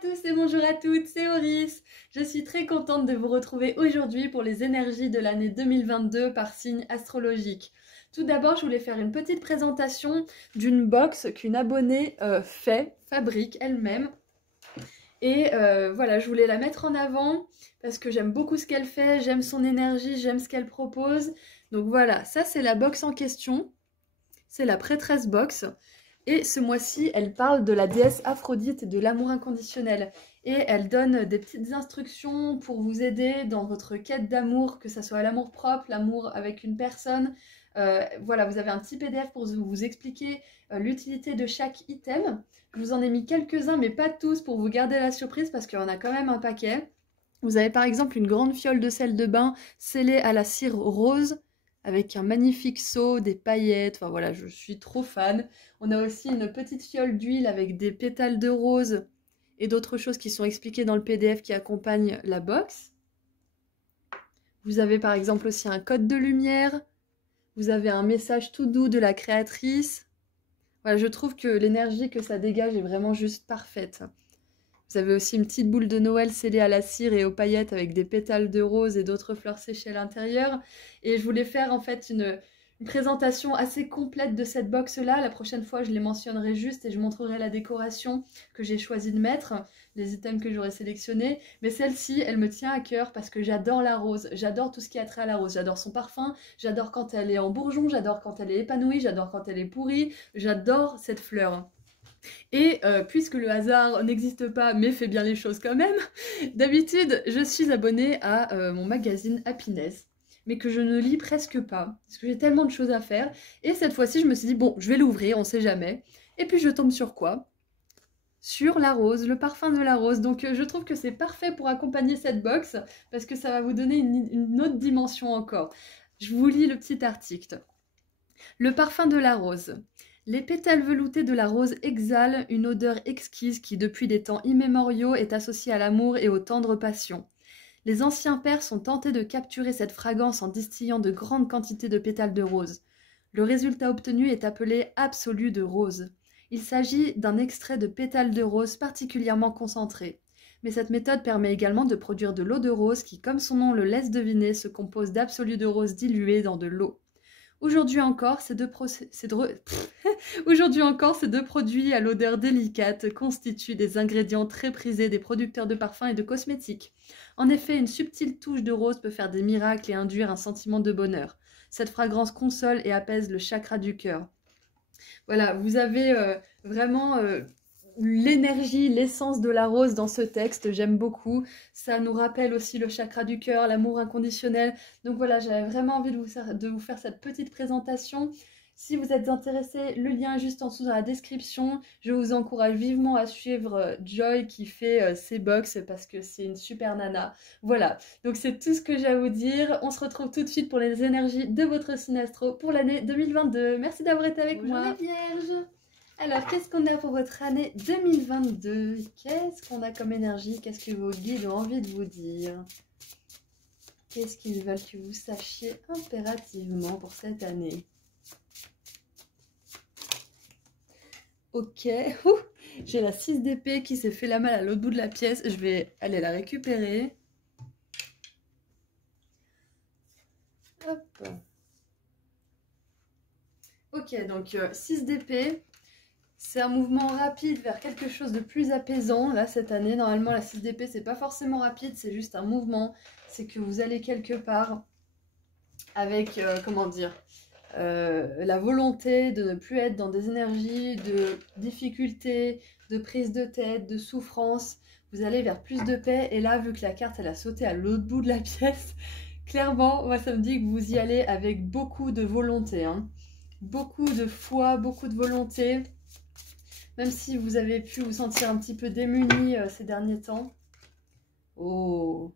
tous et bonjour à toutes, c'est Oris. Je suis très contente de vous retrouver aujourd'hui pour les énergies de l'année 2022 par signe astrologique. Tout d'abord, je voulais faire une petite présentation d'une box qu'une abonnée fabrique elle-même. Et voilà, je voulais la mettre en avant parce que j'aime beaucoup ce qu'elle fait, j'aime son énergie, j'aime ce qu'elle propose. Donc voilà, ça c'est la box en question, c'est la prêtresse box. Et ce mois-ci, elle parle de la déesse Aphrodite et de l'amour inconditionnel. Et elle donne des petites instructions pour vous aider dans votre quête d'amour, que ce soit l'amour propre, l'amour avec une personne. Voilà, vous avez un petit PDF pour vous expliquer l'utilité de chaque item. Je vous en ai mis quelques-uns, mais pas tous, pour vous garder la surprise, parce qu'il y en a quand même un paquet. Vous avez par exemple une grande fiole de sel de bain scellée à la cire rose, avec un magnifique seau, des paillettes, enfin voilà, je suis trop fan. On a aussi une petite fiole d'huile avec des pétales de rose et d'autres choses qui sont expliquées dans le PDF qui accompagne la box. Vous avez par exemple aussi un code de lumière. Vous avez un message tout doux de la créatrice. Voilà, je trouve que l'énergie que ça dégage est vraiment juste parfaite. Vous avez aussi une petite boule de Noël scellée à la cire et aux paillettes avec des pétales de rose et d'autres fleurs séchées à l'intérieur. Et je voulais faire en fait une présentation assez complète de cette box-là. La prochaine fois, je les mentionnerai juste et je montrerai la décoration que j'ai choisi de mettre, les items que j'aurais sélectionnés. Mais celle-ci, elle me tient à cœur parce que j'adore la rose. J'adore tout ce qui a trait à la rose. J'adore son parfum, j'adore quand elle est en bourgeon, j'adore quand elle est épanouie, j'adore quand elle est pourrie. J'adore cette fleur. Et puisque le hasard n'existe pas mais fait bien les choses quand même, d'habitude je suis abonnée à mon magazine Happiness, mais que je ne lis presque pas, parce que j'ai tellement de choses à faire. Et cette fois-ci je me suis dit bon, je vais l'ouvrir, on sait jamais. Et puis je tombe sur quoi? Sur la rose, le parfum de la rose. Donc je trouve que c'est parfait pour accompagner cette box, parce que ça va vous donner une autre dimension encore. Je vous lis le petit article. Le parfum de la rose. Les pétales veloutés de la rose exhalent une odeur exquise qui, depuis des temps immémoriaux, est associée à l'amour et aux tendres passions. Les anciens pères sont tentés de capturer cette fragrance en distillant de grandes quantités de pétales de rose. Le résultat obtenu est appelé absolu de rose. Il s'agit d'un extrait de pétales de rose particulièrement concentré. Mais cette méthode permet également de produire de l'eau de rose qui, comme son nom le laisse deviner, se compose d'absolus de rose dilués dans de l'eau. Aujourd'hui encore, ces deux produits à l'odeur délicate constituent des ingrédients très prisés des producteurs de parfums et de cosmétiques. En effet, une subtile touche de rose peut faire des miracles et induire un sentiment de bonheur. Cette fragrance console et apaise le chakra du cœur. Voilà, vous avez vraiment l'énergie, l'essence de la rose dans ce texte, j'aime beaucoup. Ça nous rappelle aussi le chakra du cœur, l'amour inconditionnel. Donc voilà, j'avais vraiment envie de vous faire cette petite présentation. Si vous êtes intéressé, le lien est juste en dessous dans la description. Je vous encourage vivement à suivre Joy qui fait ses box parce que c'est une super nana. Voilà, donc c'est tout ce que j'ai à vous dire. On se retrouve tout de suite pour les énergies de votre signe astro pour l'année 2022. Merci d'avoir été avec moi. Bonjour les vierges. Alors, qu'est-ce qu'on a pour votre année 2022? Qu'est-ce qu'on a comme énergie? Qu'est-ce que vos guides ont envie de vous dire? Qu'est-ce qu'ils veulent que vous sachiez impérativement pour cette année? Ok, j'ai la 6 d'épée qui s'est fait la malle à l'autre bout de la pièce. Je vais aller la récupérer. Hop. Ok, donc 6 d'épée. C'est un mouvement rapide vers quelque chose de plus apaisant, là, cette année. Normalement, la 6 d'épée, c'est pas forcément rapide, c'est juste un mouvement. C'est que vous allez quelque part avec, comment dire, la volonté de ne plus être dans des énergies de difficulté, de prise de tête, de souffrance. Vous allez vers plus de paix. Et là, vu que la carte, elle a sauté à l'autre bout de la pièce, clairement, moi, ça me dit que vous y allez avec beaucoup de volonté, hein. Beaucoup de foi, beaucoup de volonté. Même si vous avez pu vous sentir un petit peu démuni ces derniers temps. Oh,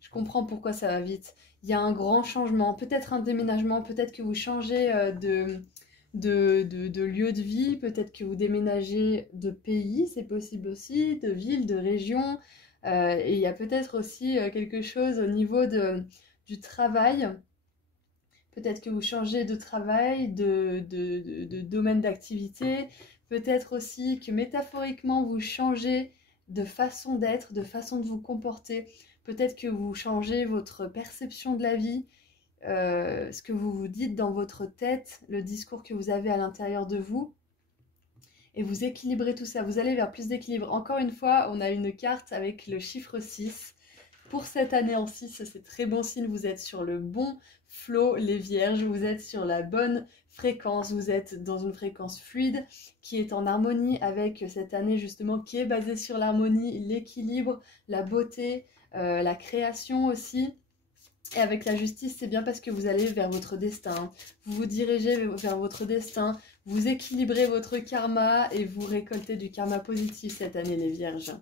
je comprends pourquoi ça va vite. Il y a un grand changement, peut-être un déménagement, peut-être que vous changez de lieu de vie, peut-être que vous déménagez de pays, c'est possible aussi, de ville, de région. Et il y a peut-être aussi quelque chose au niveau du travail. Peut-être que vous changez de travail, de domaine d'activité. Peut-être aussi que métaphoriquement, vous changez de façon d'être, de façon de vous comporter. Peut-être que vous changez votre perception de la vie, ce que vous vous dites dans votre tête, le discours que vous avez à l'intérieur de vous, et vous équilibrez tout ça. Vous allez vers plus d'équilibre. Encore une fois, on a une carte avec le chiffre 6. Pour cette année en 6, c'est très bon signe, vous êtes sur le bon flow, les vierges, vous êtes sur la bonne fréquence, vous êtes dans une fréquence fluide qui est en harmonie avec cette année justement qui est basée sur l'harmonie, l'équilibre, la beauté, la création aussi. Et avec la justice, c'est bien parce que vous allez vers votre destin, vous vous dirigez vers votre destin, vous équilibrez votre karma et vous récoltez du karma positif cette année les vierges.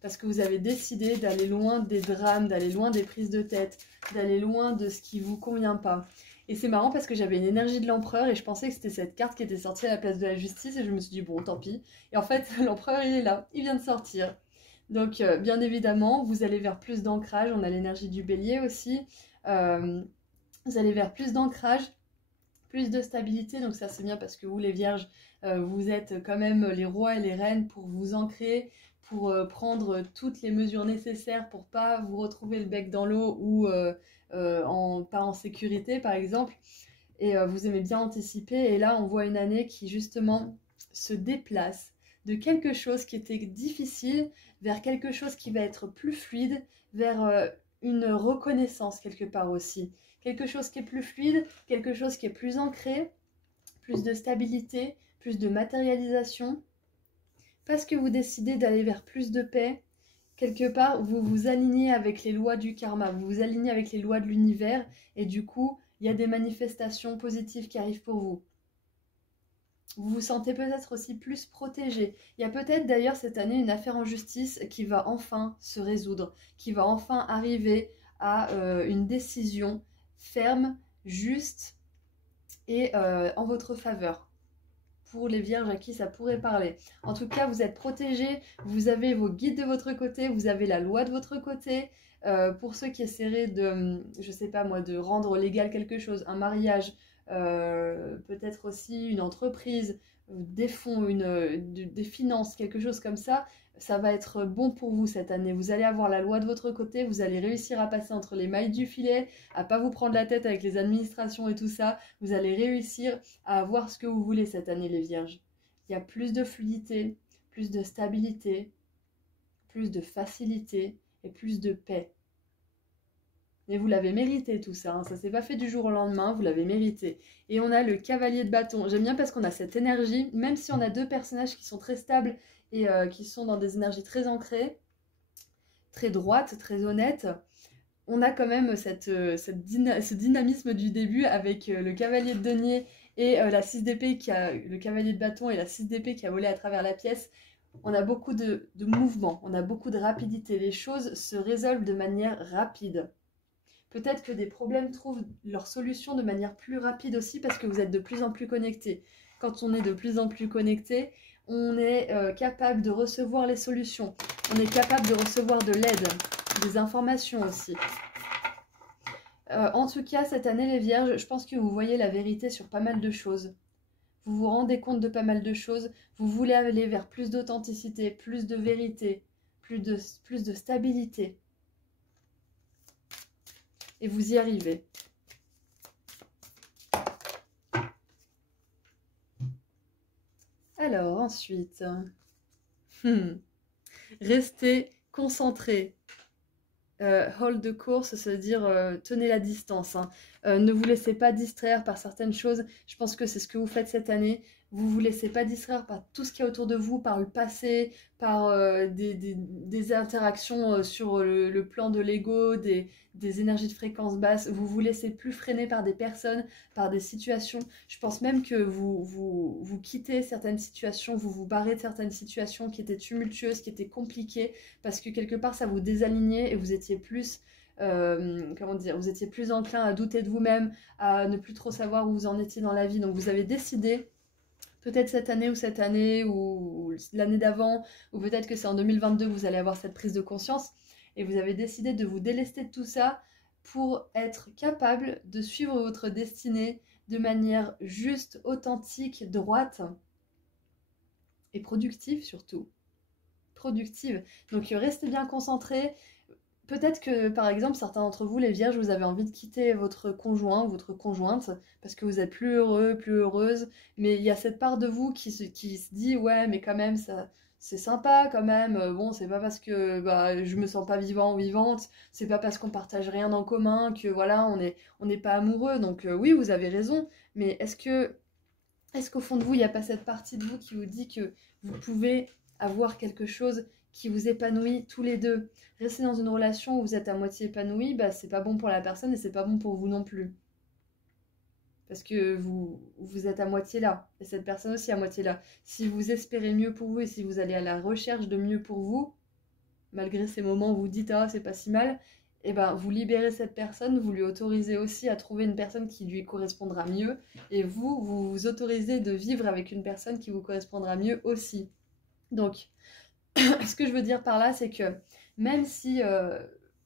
Parce que vous avez décidé d'aller loin des drames, d'aller loin des prises de tête, d'aller loin de ce qui vous convient pas. Et c'est marrant parce que j'avais une énergie de l'empereur et je pensais que c'était cette carte qui était sortie à la place de la justice et je me suis dit bon tant pis. Et en fait l'empereur il est là, il vient de sortir. Donc bien évidemment vous allez vers plus d'ancrage, on a l'énergie du bélier aussi. Vous allez vers plus d'ancrage, plus de stabilité, donc ça c'est bien parce que vous les vierges, vous êtes quand même les rois et les reines pour vous ancrer, pour prendre toutes les mesures nécessaires pour pas vous retrouver le bec dans l'eau ou pas en sécurité par exemple. Et vous aimez bien anticiper. Et là, on voit une année qui justement se déplace de quelque chose qui était difficile vers quelque chose qui va être plus fluide, vers une reconnaissance quelque part aussi. Quelque chose qui est plus fluide, quelque chose qui est plus ancré, plus de stabilité, plus de matérialisation. Parce que vous décidez d'aller vers plus de paix, quelque part, vous vous alignez avec les lois du karma, vous vous alignez avec les lois de l'univers, et du coup, il y a des manifestations positives qui arrivent pour vous. Vous vous sentez peut-être aussi plus protégé. Il y a peut-être d'ailleurs cette année une affaire en justice qui va enfin se résoudre, qui va enfin arriver à une décision ferme, juste et en votre faveur. Pour les vierges à qui ça pourrait parler. En tout cas, vous êtes protégés, vous avez vos guides de votre côté, vous avez la loi de votre côté. Pour ceux qui essaieraient de, je sais pas moi, de rendre légal quelque chose, un mariage, peut-être aussi une entreprise, des fonds, des finances, quelque chose comme ça va être bon pour vous cette année. Vous allez avoir la loi de votre côté, vous allez réussir à passer entre les mailles du filet, à pas vous prendre la tête avec les administrations et tout ça. Vous allez réussir à avoir ce que vous voulez cette année, les vierges. Il y a plus de fluidité, plus de stabilité, plus de facilité et plus de paix. Et vous l'avez mérité tout ça, hein. Ça s'est pas fait du jour au lendemain, vous l'avez mérité. Et on a le cavalier de bâton. J'aime bien parce qu'on a cette énergie, même si on a deux personnages qui sont très stables et qui sont dans des énergies très ancrées, très droites, très honnêtes, on a quand même ce dynamisme du début avec le cavalier de denier et la 6 d'épée le cavalier de bâton et la 6 d'épée qui a volé à travers la pièce. On a beaucoup de mouvement, on a beaucoup de rapidité. Les choses se résolvent de manière rapide. Peut-être que des problèmes trouvent leur solution de manière plus rapide aussi parce que vous êtes de plus en plus connectés. Quand on est de plus en plus connecté, on est capable de recevoir les solutions. On est capable de recevoir de l'aide, des informations aussi. En tout cas, cette année, les vierges, je pense que vous voyez la vérité sur pas mal de choses. Vous vous rendez compte de pas mal de choses. Vous voulez aller vers plus d'authenticité, plus de vérité, plus de stabilité. Et vous y arrivez. Alors, ensuite, restez concentré. Hold the course, ça veut dire tenez la distance. Hein. Ne vous laissez pas distraire par certaines choses. Je pense que c'est ce que vous faites cette année. Vous ne vous laissez pas distraire par tout ce qu'il y a autour de vous, par le passé, par des interactions sur le plan de l'ego, des énergies de fréquence basse. Vous ne vous laissez plus freiner par des personnes, par des situations. Je pense même que vous quittez certaines situations, vous vous barrez de certaines situations qui étaient tumultueuses, qui étaient compliquées, parce que quelque part ça vous désalignait et vous étiez plus... comment dire, vous étiez plus enclin à douter de vous-même, à ne plus trop savoir où vous en étiez dans la vie. Donc vous avez décidé, peut-être cette année ou l'année d'avant, ou peut-être que c'est en 2022 que vous allez avoir cette prise de conscience, et vous avez décidé de vous délester de tout ça pour être capable de suivre votre destinée de manière juste, authentique, droite et productive surtout. productive. Donc restez bien concentrés. Peut-être que, par exemple, certains d'entre vous, les vierges, vous avez envie de quitter votre conjoint ou votre conjointe parce que vous êtes plus heureux, plus heureuse. Mais il y a cette part de vous qui se dit, ouais, mais quand même, ça, c'est sympa quand même. Bon, c'est pas parce que bah, je me sens pas vivant ou vivante, c'est pas parce qu'on partage rien en commun que voilà, on n'est pas amoureux. Donc oui, vous avez raison. Mais est-ce qu'au fond de vous, il n'y a pas cette partie de vous qui vous dit que vous pouvez avoir quelque chose qui vous épanouit tous les deux? Rester dans une relation où vous êtes à moitié épanoui, bah, c'est pas bon pour la personne et c'est pas bon pour vous non plus. Parce que vous êtes à moitié là, et cette personne aussi à moitié là. Si vous espérez mieux pour vous et si vous allez à la recherche de mieux pour vous, malgré ces moments où vous dites ah c'est pas si mal, et ben vous libérez cette personne, vous lui autorisez aussi à trouver une personne qui lui correspondra mieux, et vous vous autorisez de vivre avec une personne qui vous correspondra mieux aussi. Donc, ce que je veux dire par là, c'est que même si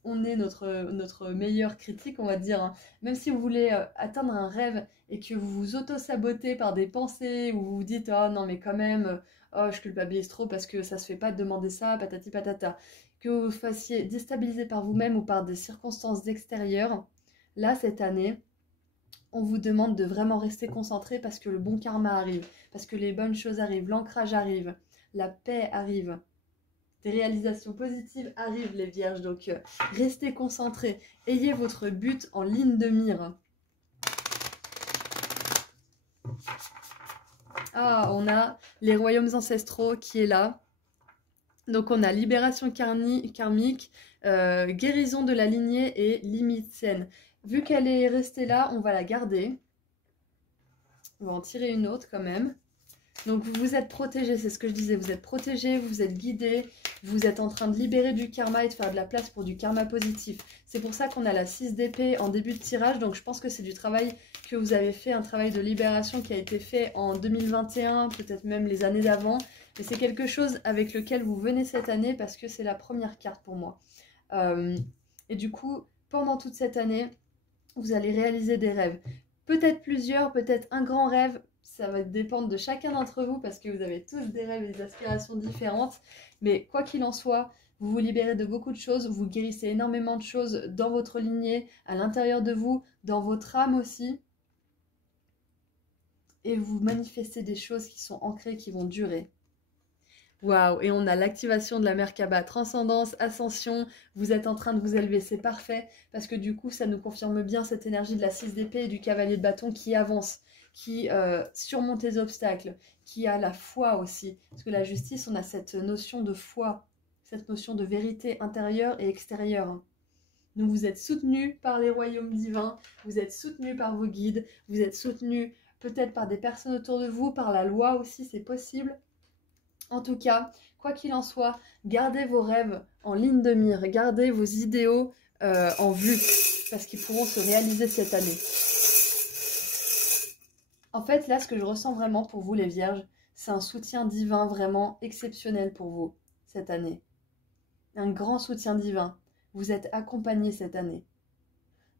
on est notre meilleur critique, on va dire, hein, même si vous voulez atteindre un rêve et que vous vous auto-sabotez par des pensées où vous vous dites oh non mais quand même, oh je culpabilise trop parce que ça se fait pas de demander ça, patati patata, que vous vous fassiez déstabiliser par vous-même ou par des circonstances extérieures, là cette année, on vous demande de vraiment rester concentré parce que le bon karma arrive, parce que les bonnes choses arrivent, l'ancrage arrive, la paix arrive. Des réalisations positives arrivent les vierges, donc restez concentrés, ayez votre but en ligne de mire. Ah, on a les royaumes ancestraux qui est là. Donc on a libération karmique, guérison de la lignée et limite saine. Vu qu'elle est restée là, on va la garder. On va en tirer une autre quand même. Donc vous êtes protégés, c'est ce que je disais, vous êtes protégés, vous êtes guidés, vous êtes en train de libérer du karma et de faire de la place pour du karma positif. C'est pour ça qu'on a la 6 d'épée en début de tirage, donc je pense que c'est du travail que vous avez fait, un travail de libération qui a été fait en 2021, peut-être même les années d'avant, mais c'est quelque chose avec lequel vous venez cette année parce que c'est la première carte pour moi. Et du coup, pendant toute cette année, vous allez réaliser des rêves. Peut-être plusieurs, peut-être un grand rêve, ça va dépendre de chacun d'entre vous parce que vous avez tous des rêves et des aspirations différentes. Mais quoi qu'il en soit, vous vous libérez de beaucoup de choses, vous guérissez énormément de choses dans votre lignée, à l'intérieur de vous, dans votre âme aussi. Et vous manifestez des choses qui sont ancrées, qui vont durer. Waouh, et on a l'activation de la Merkaba, transcendance, ascension, vous êtes en train de vous élever, c'est parfait, parce que du coup ça nous confirme bien cette énergie de la 6 d'épée et du cavalier de bâton qui avance, qui surmonte les obstacles, qui a la foi aussi, parce que la justice, on a cette notion de foi, cette notion de vérité intérieure et extérieure. Donc vous êtes soutenus par les royaumes divins, vous êtes soutenus par vos guides, vous êtes soutenus peut-être par des personnes autour de vous, par la loi aussi, c'est possible. En tout cas, quoi qu'il en soit, gardez vos rêves en ligne de mire, gardez vos idéaux en vue, parce qu'ils pourront se réaliser cette année. En fait, là, ce que je ressens vraiment pour vous, les vierges, c'est un soutien divin vraiment exceptionnel pour vous, cette année. Un grand soutien divin. Vous êtes accompagnés cette année.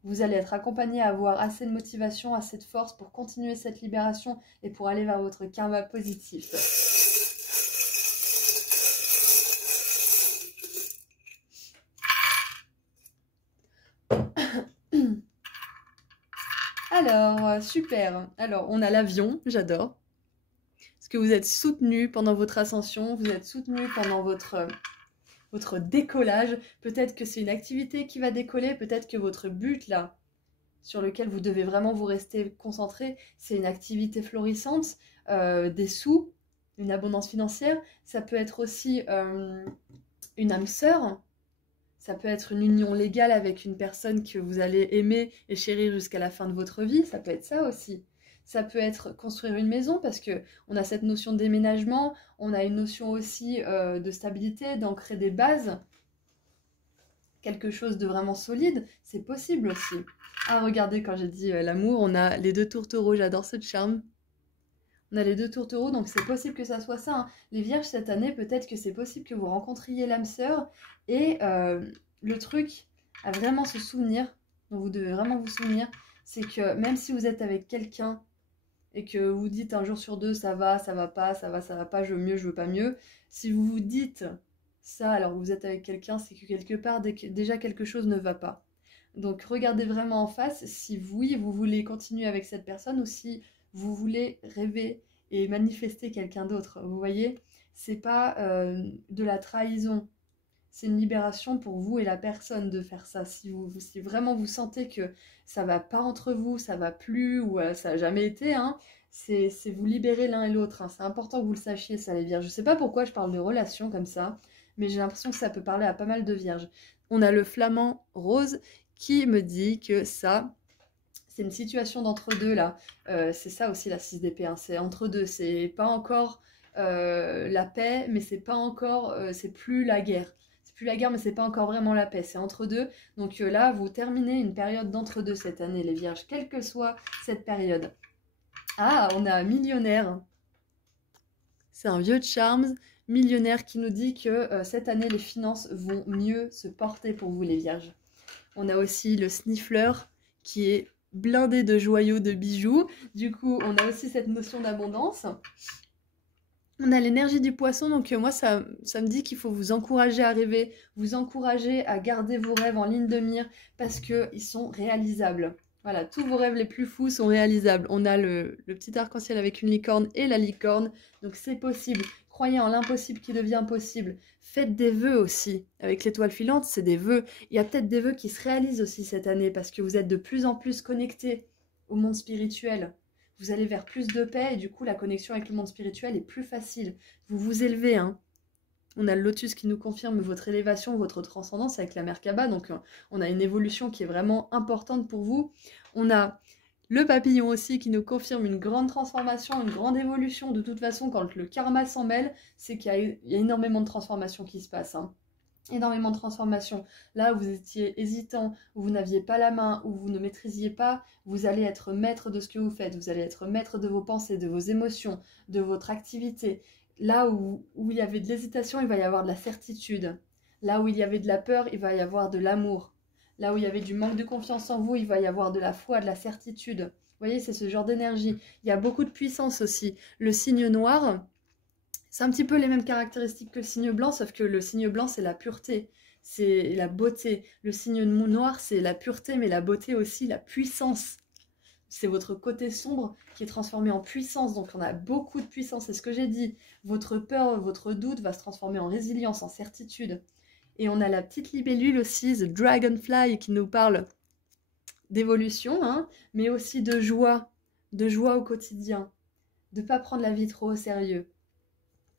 Vous allez être accompagnés à avoir assez de motivation, assez de force pour continuer cette libération et pour aller vers votre karma positif. Alors, super. Alors, on a l'avion, j'adore. Parce que vous êtes soutenu pendant votre ascension, vous êtes soutenu pendant votre décollage. Peut-être que c'est une activité qui va décoller, peut-être que votre but là, sur lequel vous devez vraiment vous rester concentré, c'est une activité florissante, des sous, une abondance financière. Ça peut être aussi une âme sœur. Ça peut être une union légale avec une personne que vous allez aimer et chérir jusqu'à la fin de votre vie. Ça peut être ça aussi. Ça peut être construire une maison parce qu'on a cette notion de déménagement. On a une notion aussi de stabilité, d'ancrer des bases. Quelque chose de vraiment solide. C'est possible aussi. Ah, regardez, quand j'ai dit l'amour, on a les 2 tourtereaux. J'adore ce charme. On a les 2 tourtereaux, donc c'est possible que ça soit ça. Hein. Les vierges, cette année, peut-être que c'est possible que vous rencontriez l'âme sœur. Et le truc à vraiment se souvenir, dont vous devez vraiment vous souvenir, c'est que même si vous êtes avec quelqu'un et que vous dites un jour sur deux, ça va pas, ça va pas, je veux mieux, je veux pas mieux, si vous vous dites Ça, alors vous êtes avec quelqu'un, c'est que quelque part, déjà quelque chose ne va pas. Donc regardez vraiment en face si oui, vous voulez continuer avec cette personne ou si vous voulez rêver et manifester quelqu'un d'autre. Vous voyez, c'est pas de la trahison, c'est une libération pour vous et la personne de faire ça. Si vraiment vous sentez que ça va pas entre vous, ça va plus ou ça a jamais été, hein, c'est vous libérer l'un et l'autre. Hein. C'est important que vous le sachiez, ça les vierges. Je sais pas pourquoi je parle de relations comme ça, mais j'ai l'impression que ça peut parler à pas mal de vierges. On a le flamand rose qui me dit que ça, c'est une situation d'entre-deux là. C'est ça aussi la 6 d'épée, hein. C'est entre-deux. C'est pas encore la paix, mais c'est pas encore, c'est plus la guerre. C'est plus la guerre, mais c'est pas encore vraiment la paix. C'est entre-deux. Donc là, vous terminez une période d'entre-deux cette année, les vierges, quelle que soit cette période. Ah, on a un millionnaire. C'est un vieux Charms millionnaire qui nous dit que cette année, les finances vont mieux se porter pour vous, les vierges. On a aussi le sniffler qui est blindé de joyaux, de bijoux. Du coup, on a aussi cette notion d'abondance. On a l'énergie du poisson, donc moi, ça me dit qu'il faut vous encourager à rêver, vous encourager à garder vos rêves en ligne de mire parce qu'ils sont réalisables. Voilà, tous vos rêves les plus fous sont réalisables. On a le petit arc-en-ciel avec une licorne et la licorne, donc c'est possible. Croyez en l'impossible qui devient possible. Faites des vœux aussi. Avec l'étoile filante, c'est des vœux. Il y a peut-être des vœux qui se réalisent aussi cette année parce que vous êtes de plus en plus connectés au monde spirituel. Vous allez vers plus de paix et du coup, la connexion avec le monde spirituel est plus facile. Vous vous élevez, hein. On a le lotus qui nous confirme votre élévation, votre transcendance avec la Merkaba. Donc, on a une évolution qui est vraiment importante pour vous. On a le papillon aussi qui nous confirme une grande transformation, une grande évolution. De toute façon, quand le karma s'en mêle, c'est qu'il y a énormément de transformations qui se passent, hein. Énormément de transformations. Là où vous étiez hésitant, où vous n'aviez pas la main, où vous ne maîtrisiez pas, vous allez être maître de ce que vous faites. Vous allez être maître de vos pensées, de vos émotions, de votre activité. Là où il y avait de l'hésitation, il va y avoir de la certitude. Là où il y avait de la peur, il va y avoir de l'amour. Là où il y avait du manque de confiance en vous, il va y avoir de la foi, de la certitude. Vous voyez, c'est ce genre d'énergie. Il y a beaucoup de puissance aussi. Le signe noir, c'est un petit peu les mêmes caractéristiques que le signe blanc, sauf que le signe blanc, c'est la pureté, c'est la beauté. Le signe noir, c'est la pureté, mais la beauté aussi, la puissance. C'est votre côté sombre qui est transformé en puissance, donc on a beaucoup de puissance, c'est ce que j'ai dit. Votre peur, votre doute va se transformer en résilience, en certitude. Et on a la petite libellule aussi, The Dragonfly, qui nous parle d'évolution, hein, mais aussi de joie au quotidien, de ne pas prendre la vie trop au sérieux,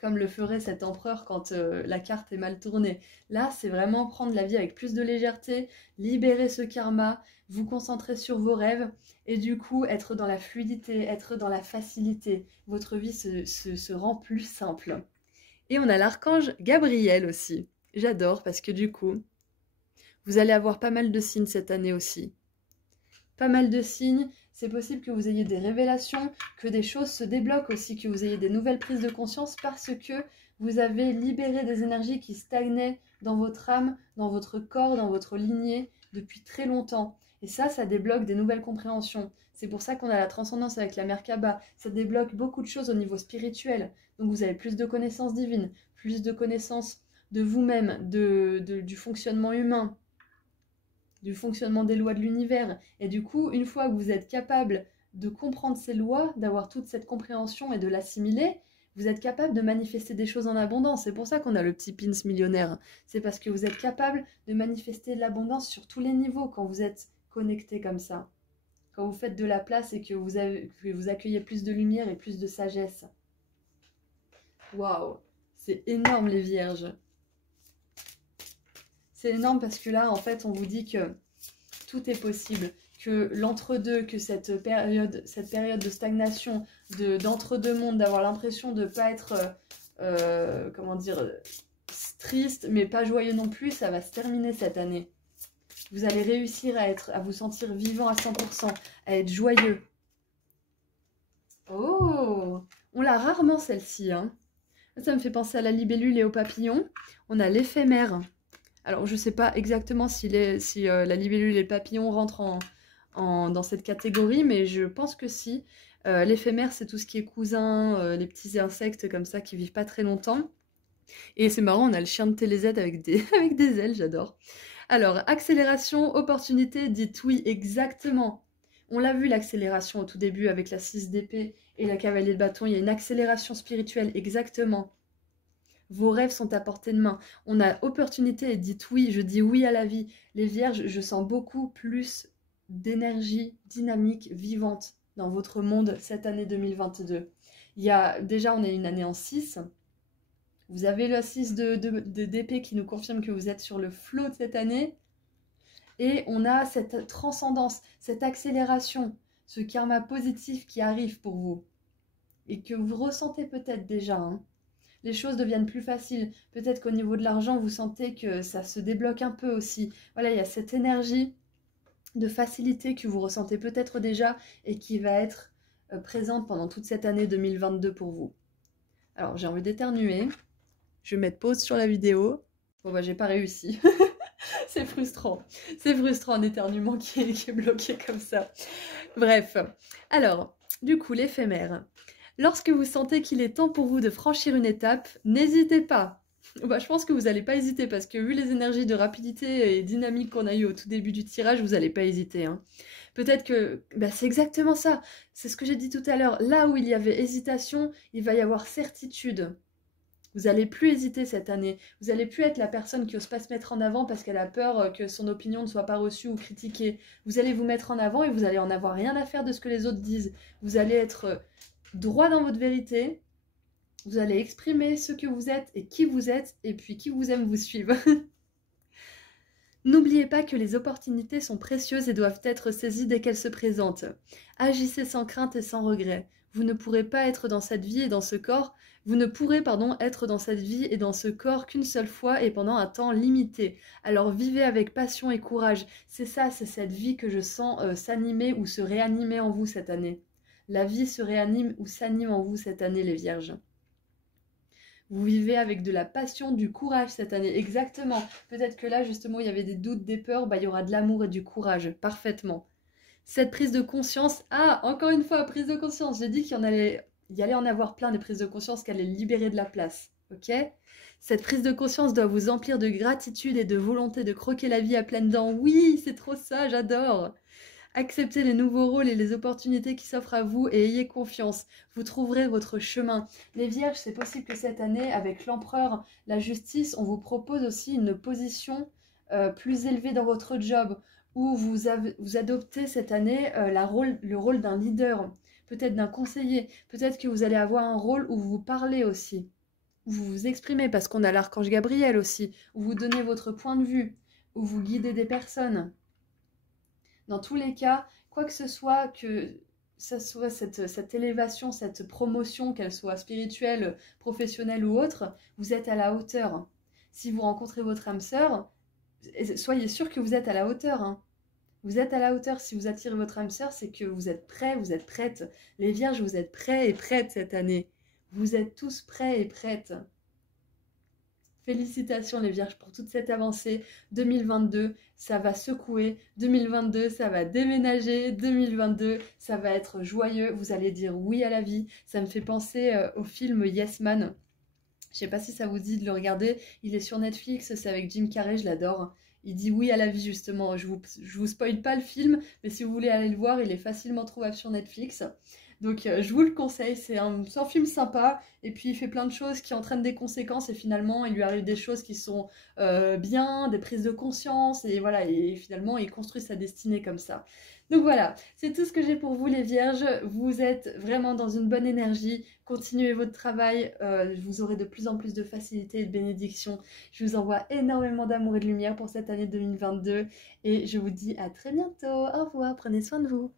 comme le ferait cet empereur quand la carte est mal tournée. Là, c'est vraiment prendre la vie avec plus de légèreté, libérer ce karma, vous concentrer sur vos rêves, et du coup, être dans la fluidité, être dans la facilité. Votre vie se rend plus simple. Et on a l'archange Gabriel aussi. J'adore parce que du coup, vous allez avoir pas mal de signes cette année aussi. Pas mal de signes. C'est possible que vous ayez des révélations, que des choses se débloquent aussi, que vous ayez des nouvelles prises de conscience parce que vous avez libéré des énergies qui stagnaient dans votre âme, dans votre corps, dans votre lignée depuis très longtemps. Et ça débloque des nouvelles compréhensions. C'est pour ça qu'on a la transcendance avec la Merkaba. Ça débloque beaucoup de choses au niveau spirituel. Donc vous avez plus de connaissances divines, plus de connaissances de vous-même, du fonctionnement humain, du fonctionnement des lois de l'univers. Et du coup, une fois que vous êtes capable de comprendre ces lois, d'avoir toute cette compréhension et de l'assimiler, vous êtes capable de manifester des choses en abondance. C'est pour ça qu'on a le petit pins millionnaire. C'est parce que vous êtes capable de manifester de l'abondance sur tous les niveaux quand vous êtes connecté comme ça. Quand vous faites de la place et que vous accueillez plus de lumière et plus de sagesse. Waouh, c'est énorme les vierges. C'est énorme parce que là, en fait, on vous dit que tout est possible, que l'entre-deux, que cette période de stagnation, d'entre-deux mondes, d'avoir l'impression de ne pas être, comment dire, triste, mais pas joyeux non plus, ça va se terminer cette année. Vous allez réussir à vous sentir vivant à 100%, à être joyeux. Oh, on l'a rarement celle-ci, hein. Ça me fait penser à la libellule et au papillon. On a l'éphémère. Alors, je ne sais pas exactement si la libellule et le papillon rentrent dans cette catégorie, mais je pense que si. L'éphémère, c'est tout ce qui est cousin, les petits insectes comme ça qui vivent pas très longtemps. Et c'est marrant, on a le chien de Télézette avec des, avec des ailes, j'adore. Alors, accélération, opportunité, dites oui, exactement. On l'a vu, l'accélération au tout début avec la 6 d'épée et la cavalier de bâton, il y a une accélération spirituelle, exactement. Vos rêves sont à portée de main. On a opportunité et dites oui, je dis oui à la vie. Les vierges, je sens beaucoup plus d'énergie dynamique, vivante dans votre monde cette année 2022. Déjà, on est une année en 6. Vous avez le 6 d'épée qui nous confirme que vous êtes sur le flot de cette année. Et on a cette transcendance, cette accélération, ce karma positif qui arrive pour vous. Et que vous ressentez peut-être déjà, hein. Les choses deviennent plus faciles. Peut-être qu'au niveau de l'argent, vous sentez que ça se débloque un peu aussi. Voilà, il y a cette énergie de facilité que vous ressentez peut-être déjà et qui va être présente pendant toute cette année 2022 pour vous. Alors, j'ai envie d'éternuer. Je vais mettre pause sur la vidéo. Bon, bah, j'ai pas réussi. C'est frustrant. C'est frustrant un éternuement qui est bloqué comme ça. Bref. Alors, du coup, l'éphémère. Lorsque vous sentez qu'il est temps pour vous de franchir une étape, n'hésitez pas. Bah, je pense que vous n'allez pas hésiter parce que vu les énergies de rapidité et dynamique qu'on a eues au tout début du tirage, vous n'allez pas hésiter, hein. Peut-être que c'est exactement ça. C'est ce que j'ai dit tout à l'heure. Là où il y avait hésitation, il va y avoir certitude. Vous n'allez plus hésiter cette année. Vous n'allez plus être la personne qui n'ose pas se mettre en avant parce qu'elle a peur que son opinion ne soit pas reçue ou critiquée. Vous allez vous mettre en avant et vous allez en avoir rien à faire de ce que les autres disent. Vous allez être droit dans votre vérité. Vous allez exprimer ce que vous êtes et puis qui vous aime vous suivre. N'oubliez pas que les opportunités sont précieuses et doivent être saisies dès qu'elles se présentent. Agissez sans crainte et sans regret. Vous ne pourrez pas être dans cette vie et dans ce corps. Vous ne pourrez, être dans cette vie et dans ce corps qu'une seule fois et pendant un temps limité. Alors vivez avec passion et courage. C'est ça, c'est cette vie que je sens s'animer ou se réanimer en vous cette année. La vie se réanime ou s'anime en vous cette année, les vierges. Vous vivez avec de la passion, du courage cette année, exactement. Peut-être que là, justement, il y avait des doutes, des peurs, il y aura de l'amour et du courage, parfaitement. Cette prise de conscience, encore une fois, prise de conscience, j'ai dit qu'il y allait en avoir plein des prises de conscience qui allaient libérer de la place, ok? Cette prise de conscience doit vous emplir de gratitude et de volonté de croquer la vie à pleines dents. Oui, c'est trop ça, j'adore! Acceptez les nouveaux rôles et les opportunités qui s'offrent à vous et ayez confiance. Vous trouverez votre chemin. Les vierges, c'est possible que cette année, avec l'empereur, la justice, on vous propose aussi une position plus élevée dans votre job, où vous adoptez cette année le rôle d'un leader, peut-être d'un conseiller. Peut-être que vous allez avoir un rôle où vous parlez aussi, où vous vous exprimez, parce qu'on a l'archange Gabriel aussi, où vous donnez votre point de vue, où vous guidez des personnes. Dans tous les cas, quoi que ce soit cette élévation, cette promotion, qu'elle soit spirituelle, professionnelle ou autre, vous êtes à la hauteur. Si vous rencontrez votre âme sœur, soyez sûr que vous êtes à la hauteur, hein. Vous êtes à la hauteur. Si vous attirez votre âme sœur, c'est que vous êtes prêts, vous êtes prêtes. Les vierges, vous êtes prêts et prêtes cette année. Vous êtes tous prêts et prêtes. Félicitations les vierges pour toute cette avancée. 2022, ça va secouer. 2022, ça va déménager. 2022, ça va être joyeux. Vous allez dire oui à la vie. Ça me fait penser au film Yes Man. Je sais pas si ça vous dit de le regarder. Il est sur Netflix, c'est avec Jim Carrey, je l'adore. Il dit oui à la vie justement. Je vous spoil pas le film, mais si vous voulez aller le voir, il est facilement trouvable sur Netflix. Donc je vous le conseille, c'est un film sympa, et puis il fait plein de choses qui entraînent des conséquences, et finalement il lui arrive des choses qui sont bien, des prises de conscience, et voilà, et finalement il construit sa destinée comme ça. Donc voilà, c'est tout ce que j'ai pour vous les vierges, vous êtes vraiment dans une bonne énergie, continuez votre travail, vous aurez de plus en plus de facilité et de bénédictions. Je vous envoie énormément d'amour et de lumière pour cette année 2022, et je vous dis à très bientôt, au revoir, prenez soin de vous.